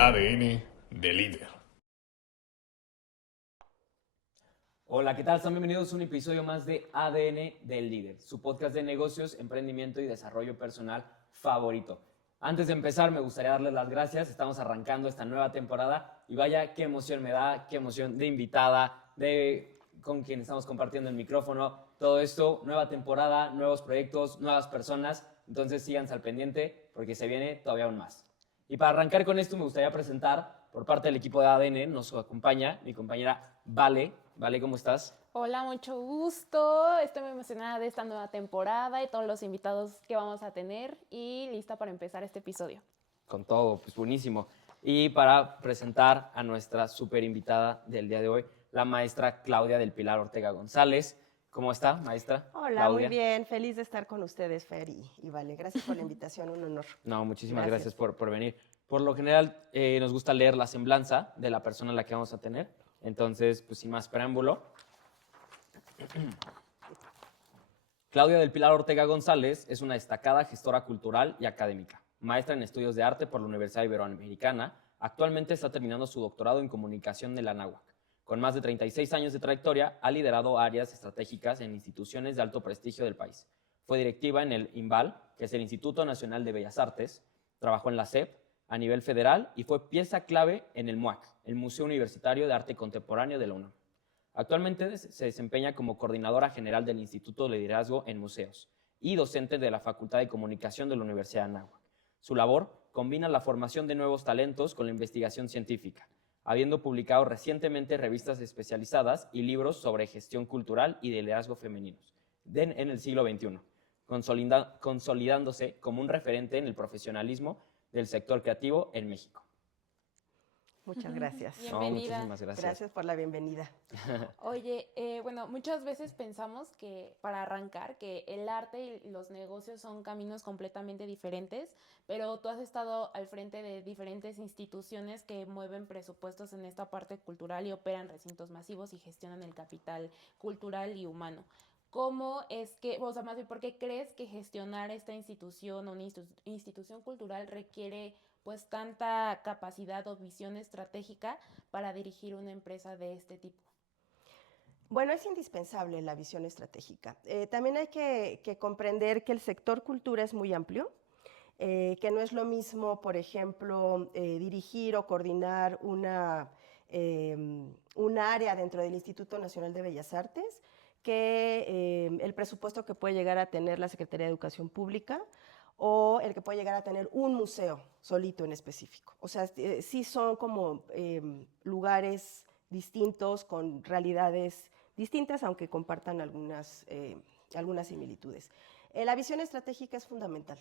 ADN de líder. Hola, ¿qué tal? Sean bienvenidos a un episodio más de ADN del Líder, su podcast de negocios, emprendimiento y desarrollo personal favorito. Antes de empezar, me gustaría darles las gracias. Estamos arrancando esta nueva temporada y vaya, qué emoción me da, qué emoción de invitada, con quien estamos compartiendo el micrófono. Todo esto, nueva temporada, nuevos proyectos, nuevas personas. Entonces síganse al pendiente porque se viene todavía aún más. Y para arrancar con esto, me gustaría presentar, por parte del equipo de ADN, nos acompaña mi compañera Vale. Vale, ¿cómo estás? Hola, mucho gusto. Estoy muy emocionada de esta nueva temporada y todos los invitados que vamos a tener y lista para empezar este episodio. Con todo, pues buenísimo. Y para presentar a nuestra súper invitada del día de hoy, la maestra Claudia del Pilar Ortega González. ¿Cómo está, maestra? Hola, Claudia. muy bien. Feliz de estar con ustedes, Fer y Vale. Gracias por la invitación, un honor. No, muchísimas gracias por venir. Por lo general, nos gusta leer la semblanza de la persona a la que vamos a tener. Entonces, pues sin más preámbulo. Claudia del Pilar Ortega González es una destacada gestora cultural y académica, maestra en estudios de arte por la Universidad Iberoamericana. Actualmente está terminando su doctorado en comunicación de la Anáhuac. Con más de 36 años de trayectoria, ha liderado áreas estratégicas en instituciones de alto prestigio del país. Fue directiva en el INVAL, que es el Instituto Nacional de Bellas Artes, trabajó en la SEP a nivel federal y fue pieza clave en el MUAC, el Museo Universitario de Arte Contemporáneo de la UNAM. Actualmente se desempeña como coordinadora general del Instituto de Liderazgo en Museos y docente de la Facultad de Comunicación de la Universidad de Anáhuac. Su labor combina la formación de nuevos talentos con la investigación científica, habiendo publicado recientemente revistas especializadas y libros sobre gestión cultural y de liderazgo femeninos en el siglo XXI, consolidándose como un referente en el profesionalismo del sector creativo en México. Muchas gracias. Bienvenida. No, muchísimas gracias. Gracias por la bienvenida. Oye, bueno, muchas veces pensamos que para arrancar, que el arte y los negocios son caminos completamente diferentes, pero tú has estado al frente de diferentes instituciones que mueven presupuestos en esta parte cultural y operan recintos masivos y gestionan el capital cultural y humano. ¿Cómo es que, o sea, más bien, por qué crees que gestionar esta institución o una institución cultural requiere pues tanta capacidad o visión estratégica para dirigir una empresa de este tipo? Bueno, es indispensable la visión estratégica. También hay que comprender que el sector cultura es muy amplio, que no es lo mismo, por ejemplo, dirigir o coordinar un área dentro del Instituto Nacional de Bellas Artes que el presupuesto que puede llegar a tener la Secretaría de Educación Pública o el que puede llegar a tener un museo solito en específico. O sea, sí son como lugares distintos, con realidades distintas, aunque compartan algunas similitudes. La visión estratégica es fundamental.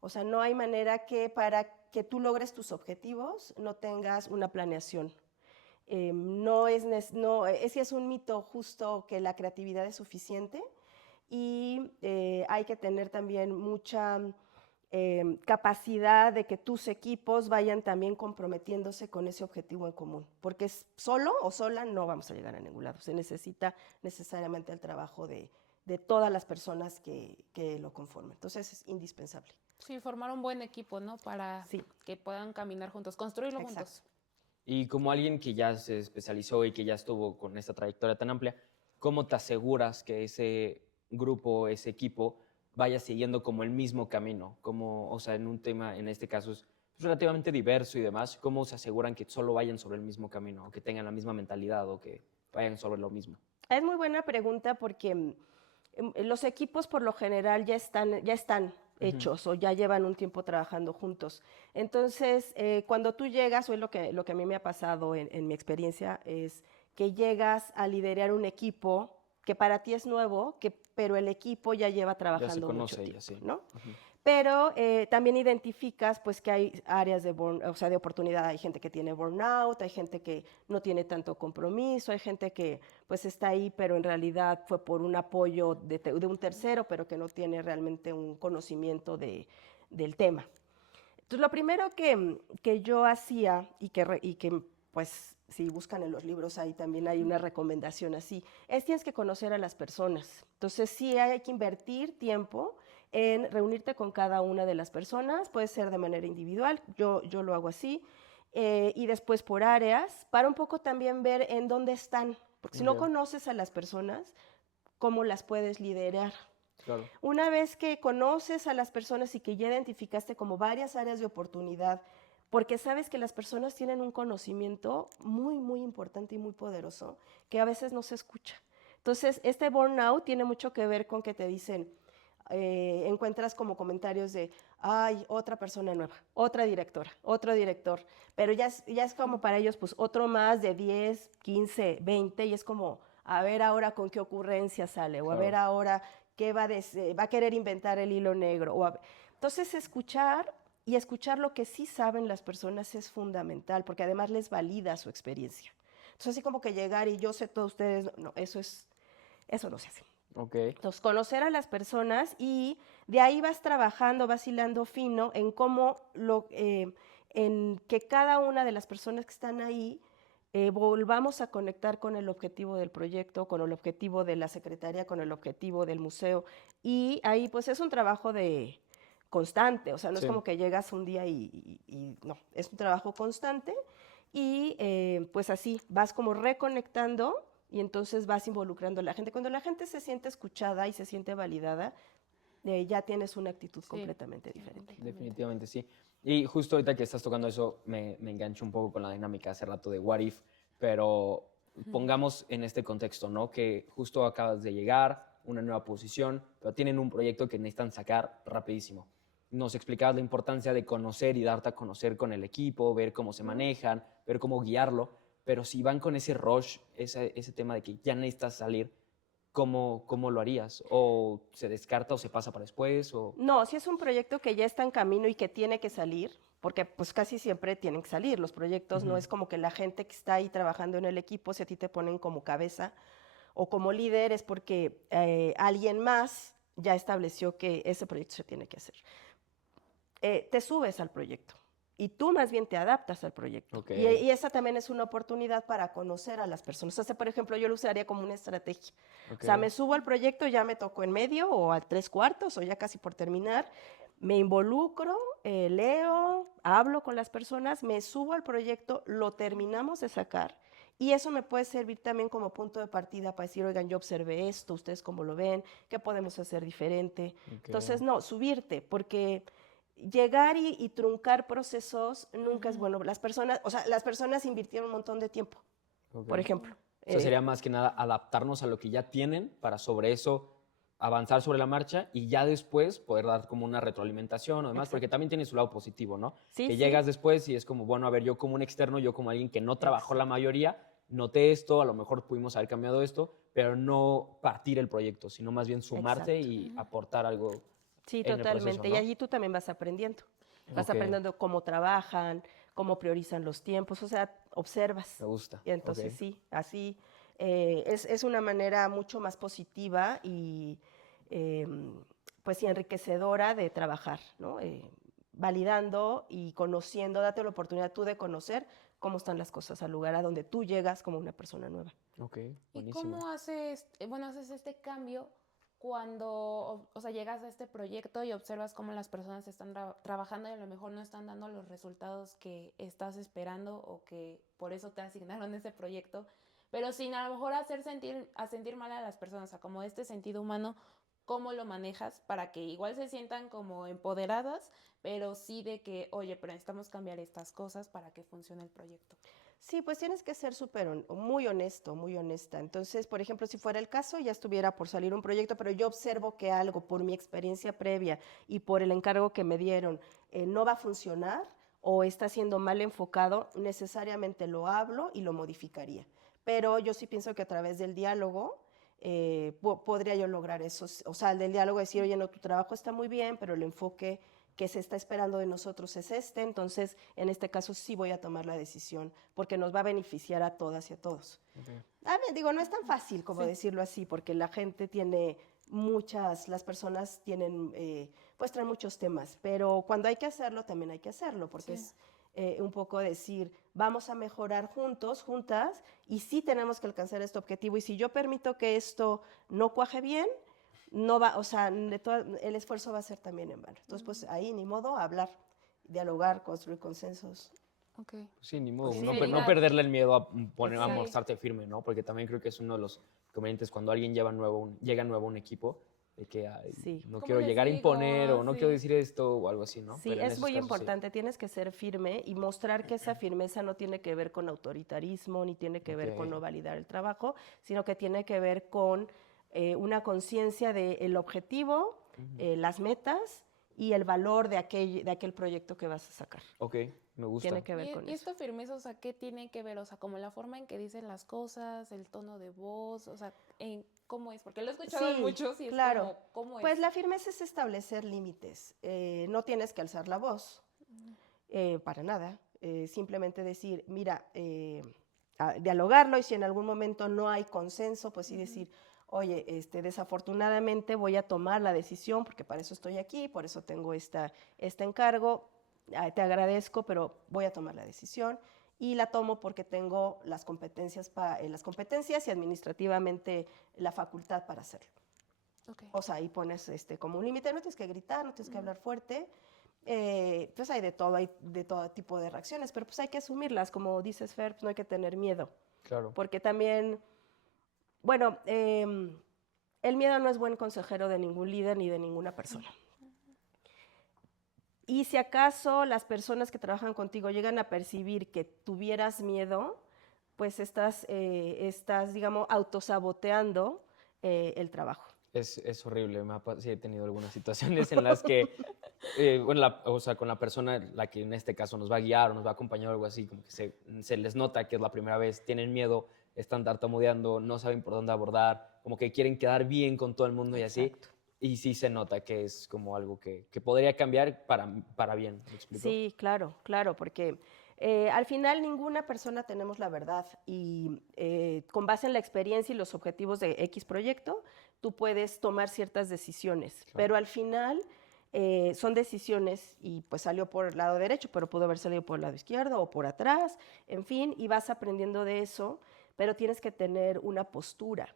O sea, no hay manera que para que tú logres tus objetivos no tengas una planeación. Ese es un mito justo que la creatividad es suficiente y hay que tener también mucha capacidad de que tus equipos vayan también comprometiéndose con ese objetivo en común, porque solo o sola no vamos a llegar a ningún lado. Se necesita necesariamente el trabajo de todas las personas que lo conforman. Entonces es indispensable. Sí, formar un buen equipo, ¿no? Para que puedan caminar juntos, construirlo juntos. Y como alguien que ya se especializó y que ya estuvo con esta trayectoria tan amplia, ¿cómo te aseguras que ese grupo, ese equipo, vaya siguiendo como el mismo camino? Como, o sea, en un tema, en este caso, es relativamente diverso y demás, ¿cómo se aseguran que solo vayan sobre el mismo camino, o que tengan la misma mentalidad, o que vayan sobre lo mismo? Es muy buena pregunta porque los equipos por lo general ya están hechos o ya llevan un tiempo trabajando juntos. Entonces, cuando tú llegas, o es lo que a mí me ha pasado en mi experiencia, es que llegas a liderar un equipo que para ti es nuevo, pero el equipo ya lleva trabajando mucho tiempo, ¿no? Pero también identificas pues que hay áreas de oportunidad. Hay gente que tiene burnout, hay gente que no tiene tanto compromiso, hay gente que pues está ahí, pero en realidad fue por un apoyo de un tercero, pero que no tiene realmente un conocimiento del tema. Entonces, lo primero que yo hacía y que pues si buscan en los libros ahí también hay una recomendación así, tienes que conocer a las personas. Entonces sí hay que invertir tiempo en reunirte con cada una de las personas, puede ser de manera individual, yo lo hago así, y después por áreas, para un poco también ver en dónde están, porque si no Ok. conoces a las personas, ¿cómo las puedes liderar? Claro. Una vez que conoces a las personas y que ya identificaste como varias áreas de oportunidad, porque sabes que las personas tienen un conocimiento muy, muy importante y muy poderoso que a veces no se escucha. Entonces, este burnout tiene mucho que ver con que te dicen, encuentras como comentarios de, ay, otra persona nueva, otra directora, otro director, pero ya es como para ellos, pues otro más de 10, 15, 20, y es como, a ver ahora con qué ocurrencia sale, o a ver Claro. ahora qué va a querer inventar el hilo negro. Entonces, escuchar y escuchar lo que sí saben las personas es fundamental, porque además les valida su experiencia. Entonces, así como que llegar y yo sé todo ustedes, no, eso no se hace. Ok. Entonces, conocer a las personas y de ahí vas trabajando, vas hilando fino en en que cada una de las personas que están ahí volvamos a conectar con el objetivo del proyecto, con el objetivo de la secretaría, con el objetivo del museo. Y ahí pues es un trabajo de constante, o sea, no es Sí. como que llegas un día y no, es un trabajo constante y pues así vas como reconectando y entonces vas involucrando a la gente. Cuando la gente se siente escuchada y se siente validada, ya tienes una actitud Sí, completamente sí, diferente. completamente. Definitivamente sí. Y justo ahorita que estás tocando eso, me engancho un poco con la dinámica hace rato de What If, pero pongamos en este contexto, ¿no? Que justo acabas de llegar, una nueva posición, pero tienen un proyecto que necesitan sacar rapidísimo. Nos explicabas la importancia de conocer y darte a conocer con el equipo, ver cómo se manejan, ver cómo guiarlo, pero si van con ese rush, ese tema de que ya necesitas salir, ¿cómo lo harías? ¿O se descarta o se pasa para después? O... No, si es un proyecto que ya está en camino y que tiene que salir, porque pues casi siempre tienen que salir. Los proyectos no es como que la gente que está ahí trabajando en el equipo, si a ti te ponen como cabeza o como líder, es porque alguien más ya estableció que ese proyecto se tiene que hacer. Te subes al proyecto y tú más bien te adaptas al proyecto. Ok. Y esa también es una oportunidad para conocer a las personas. O sea, por ejemplo, yo lo usaría como una estrategia. Ok. O sea, me subo al proyecto, ya me tocó en medio o a 3/4 o ya casi por terminar. Me involucro, leo, hablo con las personas, me subo al proyecto, lo terminamos de sacar. Y eso me puede servir también como punto de partida para decir, oigan, yo observé esto, ustedes cómo lo ven, qué podemos hacer diferente. Ok. Entonces, no, subirte, porque llegar y truncar procesos nunca es bueno. Las personas invirtieron un montón de tiempo, Ok. por ejemplo. O sea, sería más que nada adaptarnos a lo que ya tienen para sobre eso avanzar sobre la marcha y ya después poder dar como una retroalimentación o demás, porque también tiene su lado positivo, ¿no? Sí, Que sí. llegas después y es como, bueno, a ver, yo como un externo, yo como alguien que no trabajó la mayoría, noté esto, a lo mejor pudimos haber cambiado esto, pero no partir el proyecto, sino más bien sumarte Exacto. y aportar algo Sí, en el proceso, totalmente. ¿no? Y allí tú también vas aprendiendo. Vas Ok. aprendiendo cómo trabajan, cómo priorizan los tiempos, o sea, observas. Me gusta. Y entonces Ok. sí, así es una manera mucho más positiva y pues y enriquecedora de trabajar, ¿no? Validando y conociendo, date la oportunidad tú de conocer cómo están las cosas al lugar a donde tú llegas como una persona nueva. Ok, ¿Y buenísimo. cómo haces, haces este cambio cuando, o sea, llegas a este proyecto y observas cómo las personas están trabajando y a lo mejor no están dando los resultados que estás esperando o que por eso te asignaron ese proyecto, pero sin a lo mejor a sentir mal a las personas, o sea, como este sentido humano, ¿cómo lo manejas para que igual se sientan como empoderadas, pero sí de que, oye, pero necesitamos cambiar estas cosas para que funcione el proyecto? Sí, pues tienes que ser muy honesto, muy honesta. Entonces, por ejemplo, si fuera el caso, ya estuviera por salir un proyecto, pero yo observo que algo por mi experiencia previa y por el encargo que me dieron no va a funcionar o está siendo mal enfocado, necesariamente lo hablo y lo modificaría. Pero yo sí pienso que a través del diálogo podría yo lograr eso. O sea, el del diálogo decir, oye, no, tu trabajo está muy bien, pero el enfoque que se está esperando de nosotros es este, entonces en este caso sí voy a tomar la decisión porque nos va a beneficiar a todas y a todos. A ver, digo, no es tan fácil como decirlo así, porque la gente tiene las personas tienen, pues traen muchos temas, pero cuando hay que hacerlo, también hay que hacerlo, porque es un poco decir, vamos a mejorar juntos, juntas, y sí tenemos que alcanzar este objetivo, y si yo permito que esto no cuaje bien, no va, o sea, el esfuerzo va a ser también en vano. Entonces, pues ahí ni modo, hablar, dialogar, construir consensos. Ok. Sí, ni modo. Sí, No, sería- no perderle el miedo a a Sí. mostrarte firme, ¿no? Porque también creo que es uno de los inconvenientes cuando alguien llega nuevo a un equipo, de que ay, Sí. no ¿Cómo quiero les llegar a digo? imponer o no quiero Sí. decir esto o algo así, ¿no? Sí, Pero en es esos muy casos, sí. importante, tienes que ser firme y mostrar que esa firmeza no tiene que ver con autoritarismo, ni tiene que ver con Ok. no validar el trabajo, sino que tiene que ver con una conciencia del objetivo, las metas y el valor de aquel proyecto que vas a sacar. Ok, me gusta. Tiene que ver con Y eso. esto firmeza, o sea, ¿qué tiene que ver? O sea, como la forma en que dicen las cosas, el tono de voz, o sea, ¿cómo es? Porque lo he escuchado en Sí, muchos y claro. es como, ¿cómo es? Pues la firmeza es establecer límites. No tienes que alzar la voz, para nada. Simplemente decir, mira, dialogarlo y si en algún momento no hay consenso, pues sí decir, oye, desafortunadamente voy a tomar la decisión porque para eso estoy aquí, por eso tengo este encargo, te agradezco, pero voy a tomar la decisión y la tomo porque tengo las competencias y administrativamente la facultad para hacerlo. Ok. O sea, ahí pones como un límite, no tienes que gritar, no tienes que hablar fuerte. Pues hay de todo tipo de reacciones, pero pues hay que asumirlas, como dices, Fer, pues no hay que tener miedo, Claro. porque también, bueno, el miedo no es buen consejero de ningún líder ni de ninguna persona. Y si acaso las personas que trabajan contigo llegan a percibir que tuvieras miedo, pues estás digamos, autosaboteando el trabajo. Es horrible. Sí, he tenido algunas situaciones en las que, bueno, o sea, con la persona, la que en este caso nos va a guiar o nos va a acompañar o algo así, como que se les nota que es la primera vez, tienen miedo, están tartamudeando, no saben por dónde abordar, como que quieren quedar bien con todo el mundo y así. Exacto. Y sí se nota que es como algo que podría cambiar para bien, ¿me explico? Sí, claro, claro, porque al final ninguna persona tenemos la verdad y con base en la experiencia y los objetivos de X proyecto, tú puedes tomar ciertas decisiones, Claro. pero al final son decisiones y pues salió por el lado derecho, pero pudo haber salido por el lado izquierdo o por atrás, en fin, y vas aprendiendo de eso, pero tienes que tener una postura,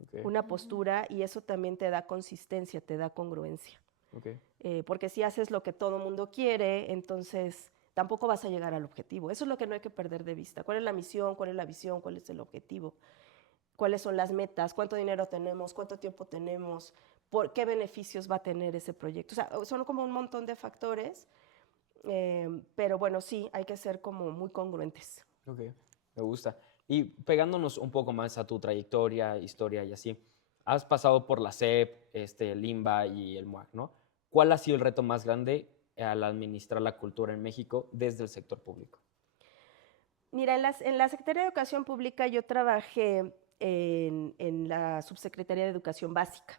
Ok, y eso también te da consistencia, te da congruencia. ok. Porque si haces lo que todo mundo quiere, entonces tampoco vas a llegar al objetivo. Eso es lo que no hay que perder de vista. ¿Cuál es la misión? ¿Cuál es la visión? ¿Cuál es el objetivo? ¿Cuáles son las metas? ¿Cuánto dinero tenemos? ¿Cuánto tiempo tenemos? ¿Por qué beneficios va a tener ese proyecto? O sea, son como un montón de factores, pero bueno, sí, hay que ser como muy congruentes. Ok, me gusta. Y pegándonos un poco más a tu trayectoria, historia y así, has pasado por la SEP, el IMBA y el MUAC, ¿no? ¿Cuál ha sido el reto más grande al administrar la cultura en México desde el sector público? Mira, en la Secretaría de Educación Pública yo trabajé en la Subsecretaría de Educación Básica.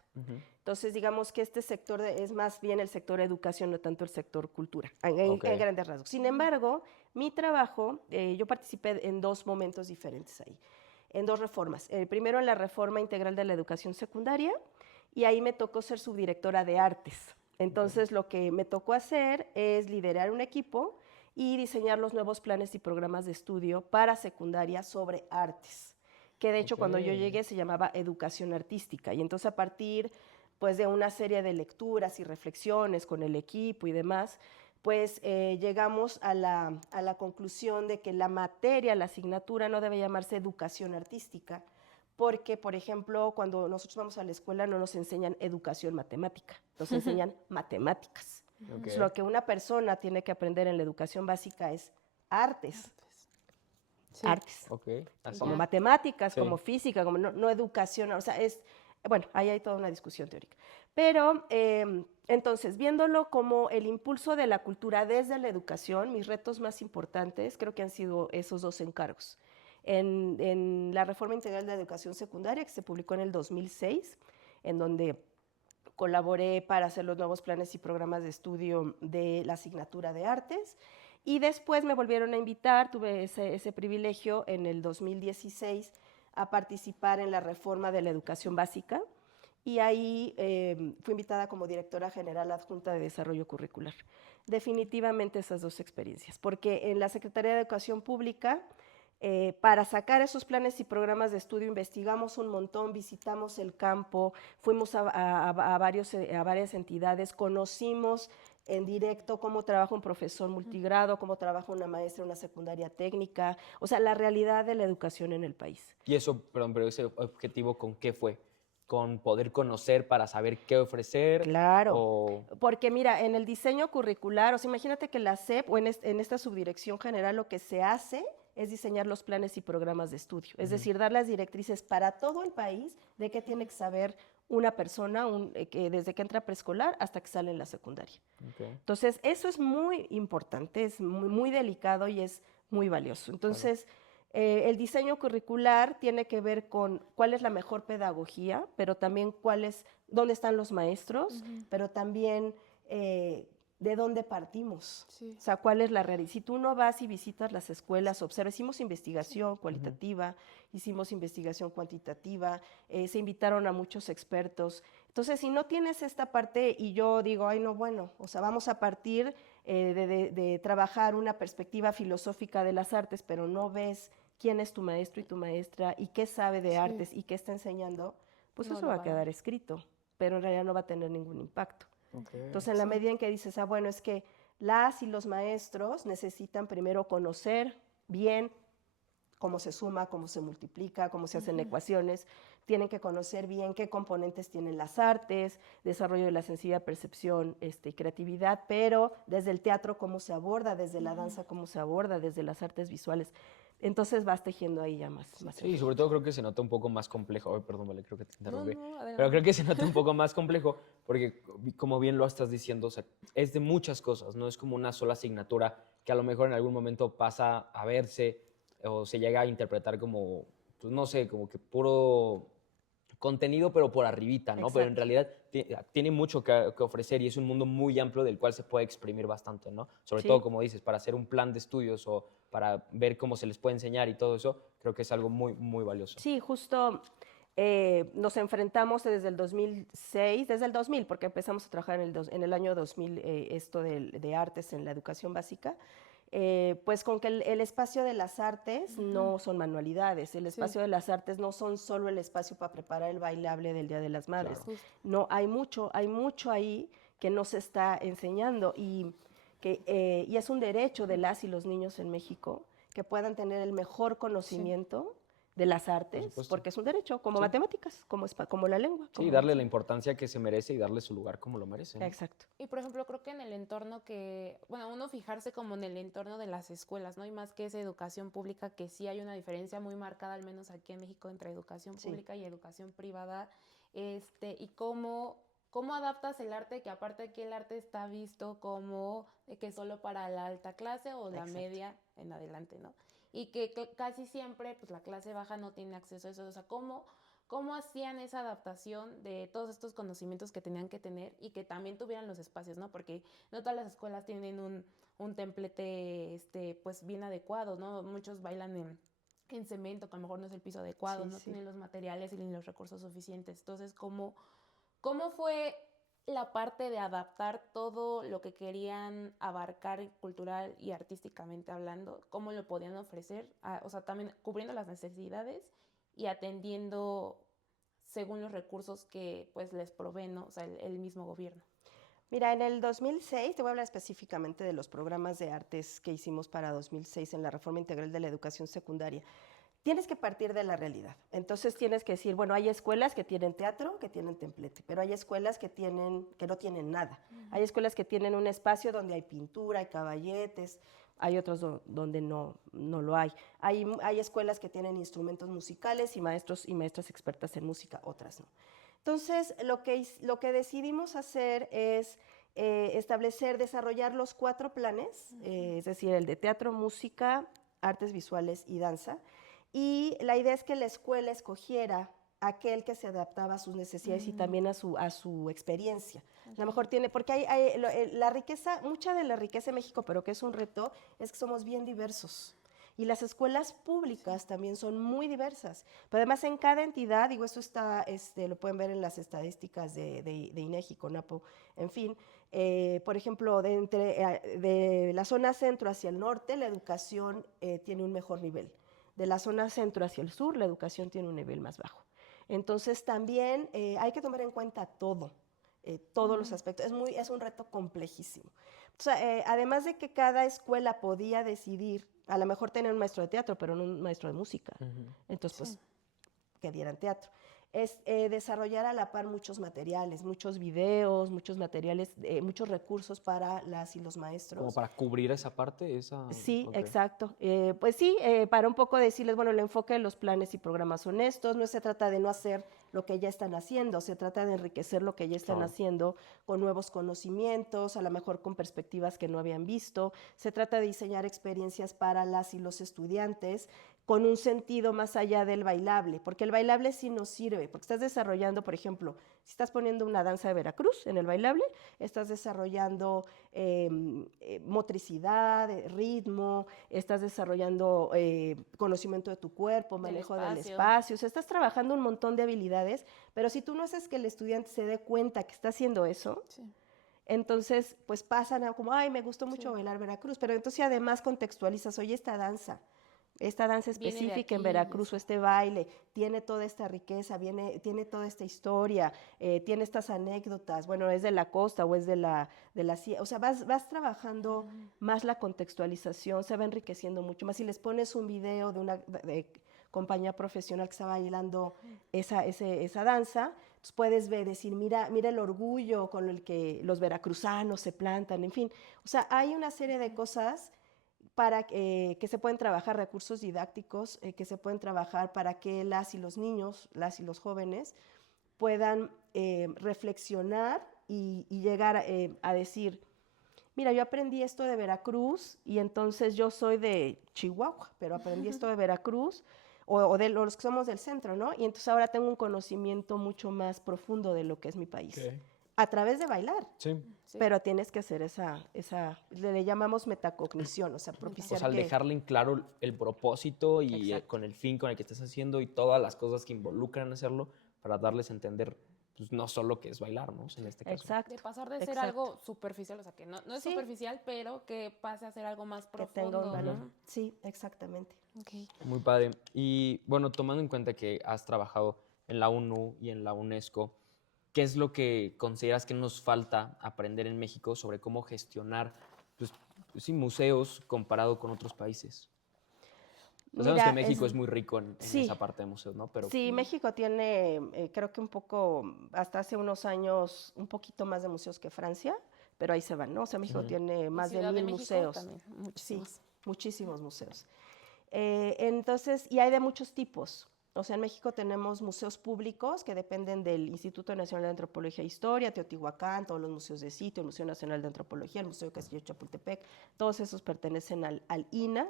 Entonces, digamos que este sector es más bien el sector educación, no tanto el sector cultura, en grandes rasgos. Sin embargo, mi trabajo, yo participé en dos momentos diferentes ahí, en dos reformas. Primero en la reforma integral de la educación secundaria, y ahí me tocó ser subdirectora de artes. Entonces, lo que me tocó hacer es liderar un equipo y diseñar los nuevos planes y programas de estudio para secundaria sobre artes, que de hecho cuando yo llegué se llamaba educación artística. Y entonces a partir pues, de una serie de lecturas y reflexiones con el equipo y demás, pues llegamos a la conclusión de que la materia, la asignatura no debe llamarse educación artística, porque, por ejemplo, cuando nosotros vamos a la escuela no nos enseñan educación matemática, nos enseñan matemáticas. Entonces, lo que una persona tiene que aprender en la educación básica es artes. Sí. Artes. Ok, así. Como Ya. matemáticas, Sí. como física, como no educación. O sea, bueno, ahí hay toda una discusión teórica. Pero, entonces, viéndolo como el impulso de la cultura desde la educación, mis retos más importantes creo que han sido esos dos encargos. En la Reforma Integral de la Educación Secundaria, que se publicó en el 2006, en donde colaboré para hacer los nuevos planes y programas de estudio de la asignatura de artes. Y después me volvieron a invitar, tuve ese privilegio en el 2016 a participar en la reforma de la educación básica. Y ahí fui invitada como directora general adjunta de desarrollo curricular. Definitivamente esas dos experiencias, porque en la Secretaría de Educación Pública, para sacar esos planes y programas de estudio, investigamos un montón, visitamos el campo, fuimos a varias entidades, conocimos en directo cómo trabaja un profesor multigrado, cómo trabaja una maestra en una secundaria técnica, o sea, la realidad de la educación en el país. Y eso, perdón, pero ese objetivo, ¿con qué fue? ¿Con poder conocer para saber qué ofrecer? Claro, O... porque mira, en el diseño curricular, o sea, imagínate que la SEP o en esta subdirección general lo que se hace es diseñar los planes y programas de estudio, es decir, dar las directrices para todo el país de qué tiene que saber una persona que desde que entra a preescolar hasta que sale en la secundaria. Okay. Entonces, eso es muy importante, es muy delicado y es muy valioso. Entonces, el diseño curricular tiene que ver con cuál es la mejor pedagogía, pero también dónde están los maestros, pero también de dónde partimos. Sí. O sea, cuál es la realidad. Si tú no vas y visitas las escuelas, observas, hicimos investigación cualitativa, hicimos investigación cuantitativa, se invitaron a muchos expertos. Entonces, si no tienes esta parte y yo digo, ay, no, bueno, o sea, vamos a partir de trabajar una perspectiva filosófica de las artes, pero no ves quién es tu maestro y tu maestra y qué sabe de artes y qué está enseñando, pues No eso lo va a va a- quedar escrito, pero en realidad no va a tener ningún impacto. Okay. Entonces, en la medida en que dices, ah, bueno, es que las y los maestros necesitan primero conocer bien cómo se suma, cómo se multiplica, cómo se hacen ecuaciones, tienen que conocer bien qué componentes tienen las artes, desarrollo de la sensibilidad, percepción y creatividad, pero desde el teatro cómo se aborda, desde la danza cómo se aborda, desde las artes visuales. Entonces vas tejiendo ahí ya más. Sí, sobre todo creo que se nota un poco más complejo. Ay, perdón, vale, creo que te interrumpí. No, Pero adelante. creo que se nota un poco más complejo porque, como bien lo estás diciendo, o sea, es de muchas cosas, no es como una sola asignatura que a lo mejor en algún momento pasa a verse o se llega a interpretar como, pues no sé, como que puro contenido, pero por arribita, ¿no? Pero en Exacto. realidad tiene mucho que ofrecer y es un mundo muy amplio del cual se puede exprimir bastante, ¿no? Sobre Sí. todo, como dices, para hacer un plan de estudios o para ver cómo se les puede enseñar y todo eso, creo que es algo muy, muy valioso. Sí, justo nos enfrentamos desde el 2006, desde el 2000, porque empezamos a trabajar en el año 2000 esto de artes en la educación básica, pues con que el espacio de las artes no son manualidades, el espacio de las artes no son solo el espacio para preparar el bailable del Día de las Madres. Claro. No, hay mucho ahí que no se está enseñando y es un derecho de las y los niños en México que puedan tener el mejor conocimiento de las artes, supuesto. porque es un derecho, como Sí. matemáticas, como la lengua. Sí, como- darle la importancia que se merece y darle su lugar como lo merece, ¿no? Exacto. Y por ejemplo, creo que en el entorno bueno, uno fijarse como en el entorno de las escuelas, ¿no? Y más que esa educación pública, que sí hay una diferencia muy marcada, al menos aquí en México, entre educación Sí. pública y educación privada, y cómo adaptas el arte, que aparte aquí el arte está visto como que solo para la alta clase o la Exacto. media en adelante, ¿no? Y que casi siempre, pues la clase baja no tiene acceso a eso, o sea, ¿cómo hacían esa adaptación de todos estos conocimientos que tenían que tener y que también tuvieran los espacios, ¿no? Porque no todas las escuelas tienen un templete, pues bien adecuado, ¿no? Muchos bailan en cemento, que a lo mejor no es el piso adecuado, Sí, no sí. tienen los materiales y ni los recursos suficientes. Entonces, ¿cómo fue la parte de adaptar todo lo que querían abarcar cultural y artísticamente hablando? ¿Cómo lo podían ofrecer? O sea, también cubriendo las necesidades y atendiendo según los recursos que pues les provee, ¿no? O sea, el mismo gobierno. Mira, en el 2006, te voy a hablar específicamente de los programas de artes que hicimos para 2006 en la Reforma Integral de la Educación Secundaria. Tienes que partir de la realidad. Entonces tienes que decir, bueno, hay escuelas que tienen teatro, que tienen templete, pero hay escuelas que no tienen nada. Hay escuelas que tienen un espacio donde hay pintura, hay caballetes, hay otros donde no lo hay. Hay escuelas que tienen instrumentos musicales y maestros y maestras expertas en música, otras no. Entonces, lo que decidimos hacer es desarrollar los 4 planes, es decir, el de teatro, música, artes visuales y danza. Y la idea es que la escuela escogiera aquel que se adaptaba a sus necesidades y también a su experiencia. A lo mejor porque la riqueza, mucha de la riqueza de México, pero que es un reto, es que somos bien diversos. Y las escuelas públicas también son muy diversas. Pero además en cada entidad, digo, eso lo pueden ver en las estadísticas de INEGI, CONAPO, en fin. Por ejemplo, de la zona centro hacia el norte, la educación tiene un mejor nivel. De la zona centro hacia el sur, la educación tiene un nivel más bajo. Entonces también hay que tomar en cuenta todo. todos los aspectos. Es un reto complejísimo. O sea, además de que cada escuela podía decidir, a lo mejor tener un maestro de teatro, pero no un maestro de música. Entonces, pues, que dieran teatro. Es desarrollar a la par muchos materiales, muchos videos, muchos materiales, muchos recursos para las y los maestros. Como para cubrir esa parte, Sí, ok. exacto. Pues sí, para un poco decirles, bueno, el enfoque de los planes y programas son estos, no se trata de no hacer lo que ya están haciendo, se trata de enriquecer lo que ya están Claro. haciendo con nuevos conocimientos, a lo mejor con perspectivas que no habían visto, se trata de diseñar experiencias para las y los estudiantes con un sentido más allá del bailable, porque el bailable sí nos sirve, porque estás desarrollando, por ejemplo, si estás poniendo una danza de Veracruz en el bailable, estás desarrollando motricidad, ritmo, estás desarrollando conocimiento de tu cuerpo, manejo del espacio, o sea, estás trabajando un montón de habilidades, pero si tú no haces que el estudiante se dé cuenta que está haciendo eso, entonces pues pasan a como, ay, me gustó mucho bailar Veracruz, pero entonces además contextualizas, oye, esta danza específica en Veracruz o este baile, tiene toda esta riqueza, tiene toda esta historia, tiene estas anécdotas, bueno, es de la costa o es de la o sea, vas trabajando más la contextualización, se va enriqueciendo mucho más. Si les pones un video de una compañía profesional que está bailando esa danza, pues puedes decir, mira el orgullo con el que los veracruzanos se plantan, en fin. O sea, hay una serie de cosas para que se pueden trabajar recursos didácticos, que se pueden trabajar para que las y los niños, las y los jóvenes puedan reflexionar y llegar a decir, mira, yo aprendí esto de Veracruz y entonces yo soy de Chihuahua, pero aprendí esto de Veracruz o de los que somos del centro, ¿no? Y entonces ahora tengo un conocimiento mucho más profundo de lo que es mi país. A través de bailar. Sí. Pero tienes que hacer le llamamos metacognición, o sea, propiciar O sea, al dejarle en claro el propósito y con el fin con el que estás haciendo y todas las cosas que involucran hacerlo para darles a entender, pues no solo que es bailar, ¿no? En este caso. De pasar de ser algo superficial, o sea, que no es superficial, pero que pase a ser algo más profundo. Que tenga un valor. ¿No? Sí, exactamente. Muy padre. Y bueno, tomando en cuenta que has trabajado en la ONU y en la UNESCO, ¿qué es lo que consideras que nos falta aprender en México sobre cómo gestionar museos comparado con otros países? Sabemos que México es muy rico en esa parte de museos, ¿no? Pero, sí, México tiene, creo que un poco, hasta hace unos años, un poquito más de museos que Francia, pero ahí se van, ¿no? O sea, México tiene más de 1000 museos. También, muchísimos. Sí, muchísimos museos. Entonces, y hay de muchos tipos. O sea, en México tenemos museos públicos que dependen del Instituto Nacional de Antropología e Historia, Teotihuacán, todos los museos de sitio, el Museo Nacional de Antropología, el Museo de Castillo de Chapultepec, todos esos pertenecen al INA.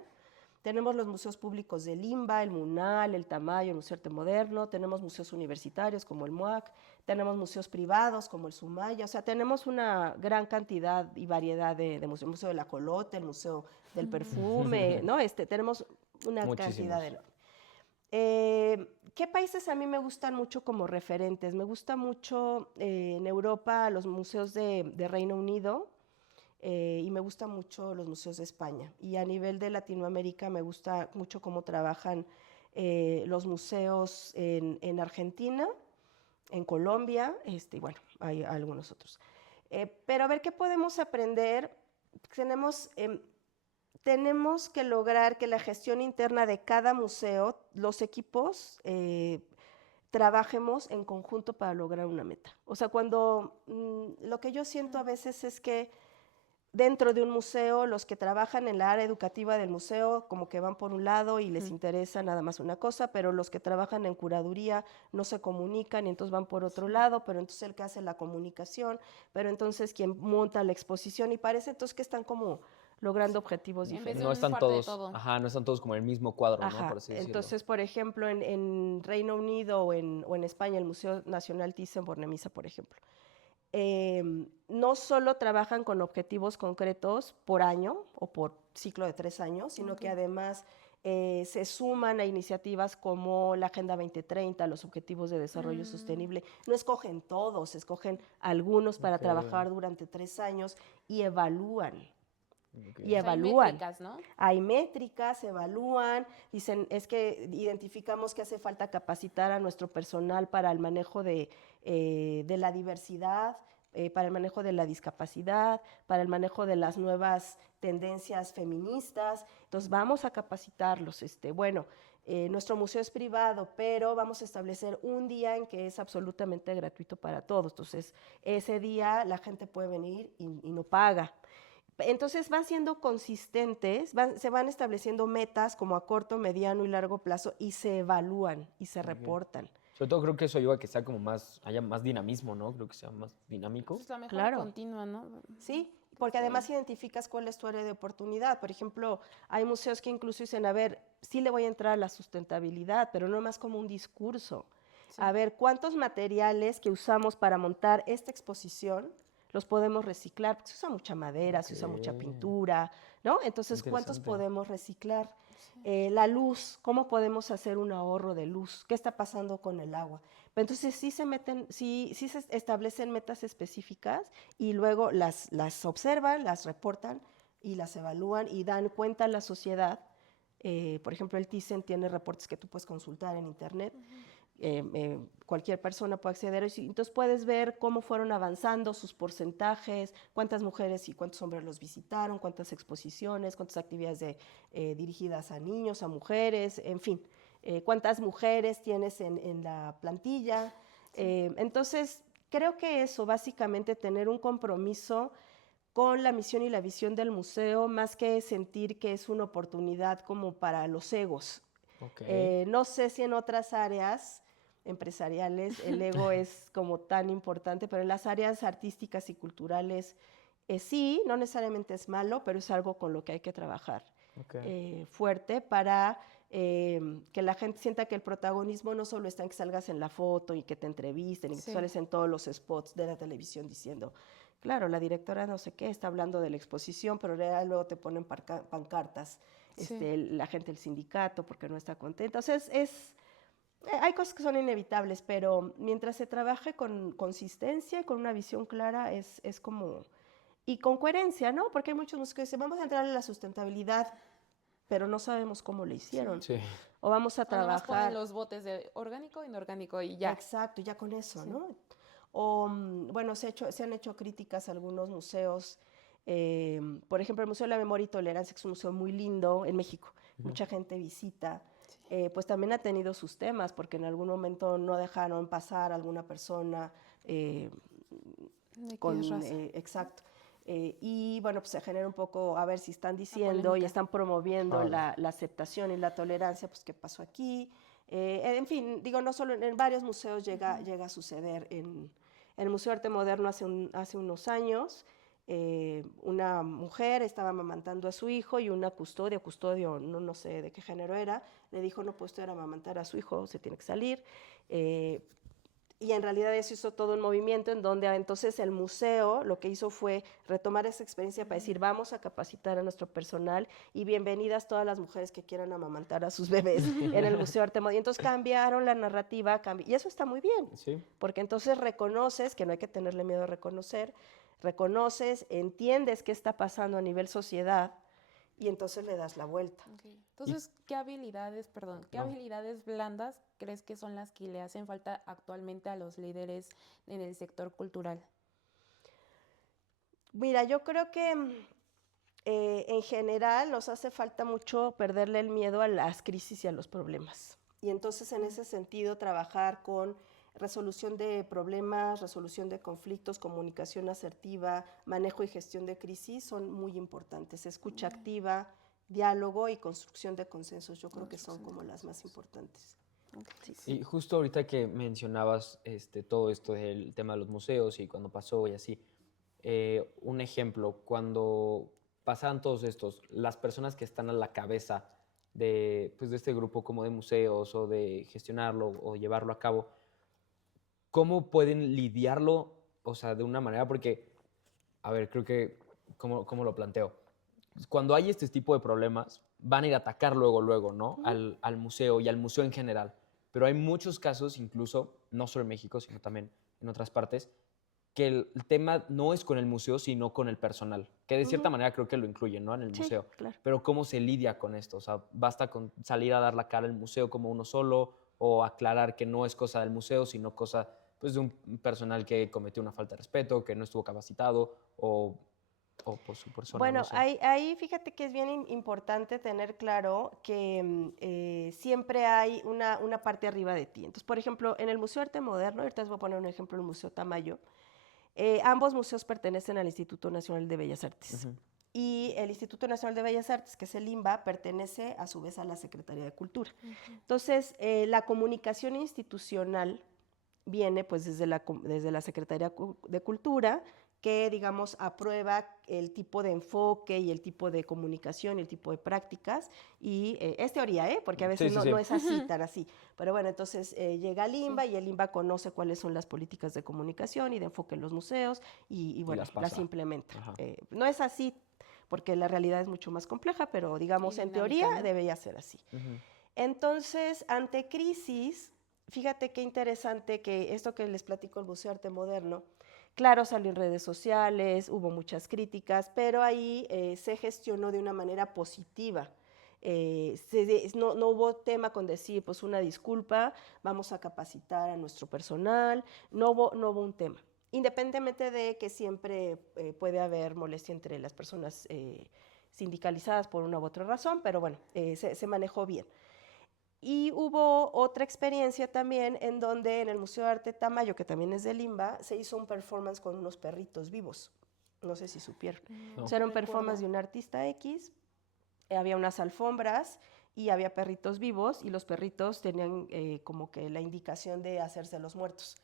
Tenemos los museos públicos del IMBA, el MUNAL, el Tamayo, el Museo Arte Moderno, tenemos museos universitarios como el MUAC, tenemos museos privados como el Sumaya, o sea, tenemos una gran cantidad y variedad de museos, el Museo del Ajolote, el Museo del Perfume, ¿no? Tenemos una cantidad enorme. ¿Qué países a mí me gustan mucho como referentes? Me gusta mucho en Europa los museos de Reino Unido y me gustan mucho los museos de España. Y a nivel de Latinoamérica me gusta mucho cómo trabajan los museos en Argentina, en Colombia, y bueno, hay algunos otros. Pero a ver qué podemos aprender. Tenemos que lograr que la gestión interna de cada museo, los equipos, trabajemos en conjunto para lograr una meta. O sea, lo que yo siento a veces es que dentro de un museo, los que trabajan en la área educativa del museo como que van por un lado y les interesa nada más una cosa, pero los que trabajan en curaduría no se comunican y entonces van por otro lado, pero entonces el que hace la comunicación, pero entonces quien monta la exposición y parece entonces que están como logrando objetivos diferentes. No están todos, no están todos como en el mismo cuadro, ¿no? Por así decirlo. Entonces, por ejemplo, en Reino Unido o en España, el Museo Nacional Thyssen-Bornemisza, por ejemplo, no solo trabajan con objetivos concretos por año o por ciclo de 3 años, sino que además se suman a iniciativas como la Agenda 2030, los Objetivos de Desarrollo Sostenible. No escogen todos, escogen algunos para trabajar durante 3 años y evalúan. Y evalúan. Hay métricas, ¿no? Hay métricas, evalúan, dicen, es que identificamos que hace falta capacitar a nuestro personal para el manejo de la diversidad, para el manejo de la discapacidad, para el manejo de las nuevas tendencias feministas. Entonces vamos a capacitarlos. Nuestro museo es privado, pero vamos a establecer un día en que es absolutamente gratuito para todos. Entonces ese día la gente puede venir y no paga. Entonces van siendo consistentes, se van estableciendo metas como a corto, mediano y largo plazo y se evalúan y se reportan. Sobre todo creo que eso ayuda a que sea como haya más dinamismo, ¿no? Creo que sea más dinámico. Es la mejora Claro. continua, ¿no? Sí, porque además identificas cuál es tu área de oportunidad. Por ejemplo, hay museos que incluso dicen, a ver, sí le voy a entrar a la sustentabilidad, pero no más como un discurso. Sí. A ver, ¿cuántos materiales que usamos para montar esta exposición los podemos reciclar? Porque se usa mucha madera, se usa mucha Ok. pintura, ¿no? Entonces, ¿cuántos Interesante. podemos reciclar? La luz, ¿cómo podemos hacer un ahorro de luz? ¿Qué está pasando con el agua? Entonces sí se establecen metas específicas y luego las observan, las reportan y las evalúan y dan cuenta a la sociedad. Por ejemplo, el Thyssen tiene reportes que tú puedes consultar en internet. Cualquier persona puede acceder. Entonces puedes ver cómo fueron avanzando sus porcentajes, cuántas mujeres y cuántos hombres los visitaron, cuántas exposiciones, cuántas actividades dirigidas a niños, a mujeres, en fin, cuántas mujeres tienes en la plantilla. Entonces, creo que eso, básicamente, tener un compromiso con la misión y la visión del museo, más que sentir que es una oportunidad como para los egos. Ok. No sé si en otras áreas empresariales el ego es como tan importante, pero en las áreas artísticas y culturales sí, no necesariamente es malo, pero es algo con lo que hay que trabajar Ok. fuerte para que la gente sienta que el protagonismo no solo está en que salgas en la foto y que te entrevisten y que Sí. sales en todos los spots de la televisión diciendo, claro, la directora no sé qué está hablando de la exposición, pero luego te ponen pancartas, Sí. la gente del sindicato porque no está contenta. O sea, hay cosas que son inevitables, pero mientras se trabaje con consistencia y con una visión clara, es como... Y con coherencia, ¿no? Porque hay muchos músicos que dicen, vamos a entrar en la sustentabilidad, pero no sabemos cómo lo hicieron. Sí. O vamos a O nomás ponen trabajar... los botes de orgánico, inorgánico y ya. Exacto, ya con eso, Sí. ¿no? O, bueno, se han hecho críticas a algunos museos. Por ejemplo, el Museo de la Memoria y Tolerancia, que es un museo muy lindo en México. Mucha gente visita. Pues también ha tenido sus temas, porque en algún momento no dejaron pasar a alguna persona ¿De qué con... raza? exacto. Y bueno, pues se genera un poco, a ver si están diciendo y polémica. están promoviendo Órale. la aceptación y la tolerancia, pues qué pasó aquí. En fin, digo, no solo en varios museos llega a suceder. En el Museo de Arte Moderno hace unos años, una mujer estaba amamantando a su hijo y una custodio, no sé de qué género era, le dijo, no puede usted amamantar a su hijo, se tiene que salir. Y en realidad eso hizo todo un movimiento en donde entonces el museo lo que hizo fue retomar esa experiencia para decir, vamos a capacitar a nuestro personal y bienvenidas todas las mujeres que quieran amamantar a sus bebés en el Museo de Arte Moderno. Y entonces cambiaron la narrativa, y eso está muy bien, Sí. porque entonces reconoces, que no hay que tenerle miedo a reconocer, reconoces, entiendes qué está pasando a nivel sociedad y entonces le das la vuelta. Ok. Entonces, ¿qué habilidades blandas crees que son las que le hacen falta actualmente a los líderes en el sector cultural? Mira, yo creo que en general nos hace falta mucho perderle el miedo a las crisis y a los problemas. Y entonces en ese sentido trabajar con resolución de problemas, resolución de conflictos, comunicación asertiva, manejo y gestión de crisis son muy importantes. Escucha activa, diálogo y construcción de consensos, yo creo que son como las más importantes. Sí, sí. Y justo ahorita que mencionabas todo esto del tema de los museos y cuando pasó y así, un ejemplo, cuando pasaban todos estos, las personas que están a la cabeza pues de este grupo como de museos o de gestionarlo o llevarlo a cabo, ¿cómo pueden lidiarlo? O sea, de una manera, porque, a ver, creo que, ¿cómo lo planteo? Cuando hay este tipo de problemas, van a ir a atacar luego, ¿no? Al museo y al museo en general. Pero hay muchos casos, incluso, no solo en México, sino también en otras partes, que el tema no es con el museo, sino con el personal, que de cierta manera creo que lo incluyen, ¿no? En el Sí, museo. claro. Pero ¿cómo se lidia con esto? O sea, ¿basta con salir a dar la cara al museo como uno solo o aclarar que no es cosa del museo, sino cosa pues, de un personal que cometió una falta de respeto, que no estuvo capacitado o por su persona, Bueno, no sé. ahí fíjate que es bien importante tener claro que siempre hay una parte arriba de ti. Entonces, por ejemplo, en el Museo de Arte Moderno, ahorita les voy a poner un ejemplo, el Museo Tamayo, ambos museos pertenecen al Instituto Nacional de Bellas Artes. Ujú. Y el Instituto Nacional de Bellas Artes, que es el INBA, pertenece a su vez a la Secretaría de Cultura. Entonces, la comunicación institucional viene pues desde la Secretaría de Cultura, que digamos aprueba el tipo de enfoque y el tipo de comunicación y el tipo de prácticas, y es teoría, porque a veces Sí, sí, no, sí. no es así, tan así, pero bueno, entonces llega al INBA y el INBA conoce cuáles son las políticas de comunicación y de enfoque en los museos y bueno, las las pasa. implementa. Ajá. No es así porque la realidad es mucho más compleja, pero digamos Y en dinámica, teoría ¿no? debería ser así. Ujú. Entonces, ante crisis, fíjate qué interesante que esto que les platico el Museo de Arte Moderno, claro, salió en redes sociales, hubo muchas críticas, pero ahí se gestionó de una manera positiva. No hubo tema con decir, pues una disculpa, vamos a capacitar a nuestro personal, no hubo un tema. Independientemente de que siempre puede haber molestia entre las personas sindicalizadas por una u otra razón, pero bueno, se manejó bien. Y hubo otra experiencia también en donde en el Museo de Arte Tamayo, que también es de Limba, se hizo un performance con unos perritos vivos. No sé si supieron. No. O sea, era un Recuerdo. performance de un artista X, había unas alfombras y había perritos vivos y los perritos tenían como que la indicación de hacerse los muertos.